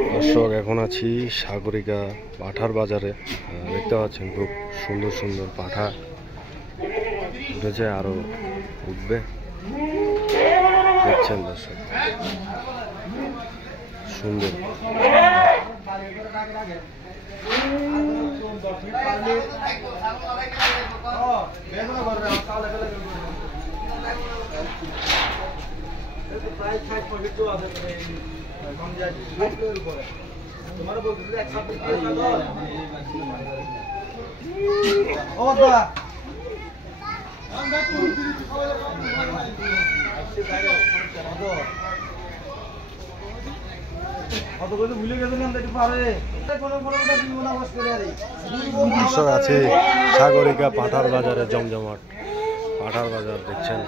দর্শক এখন আছি সাগরিকা পাঠার বাজারে। দেখতে পাচ্ছেন খুব সুন্দর সুন্দর পাঠা উঠেছে, আরো উঠবে। দেখছেন দর্শক সুন্দর। দর্শক আছে সাগরিকা পাঠার বাজারে, জমজমাট পাঠার বাজার দেখছেন।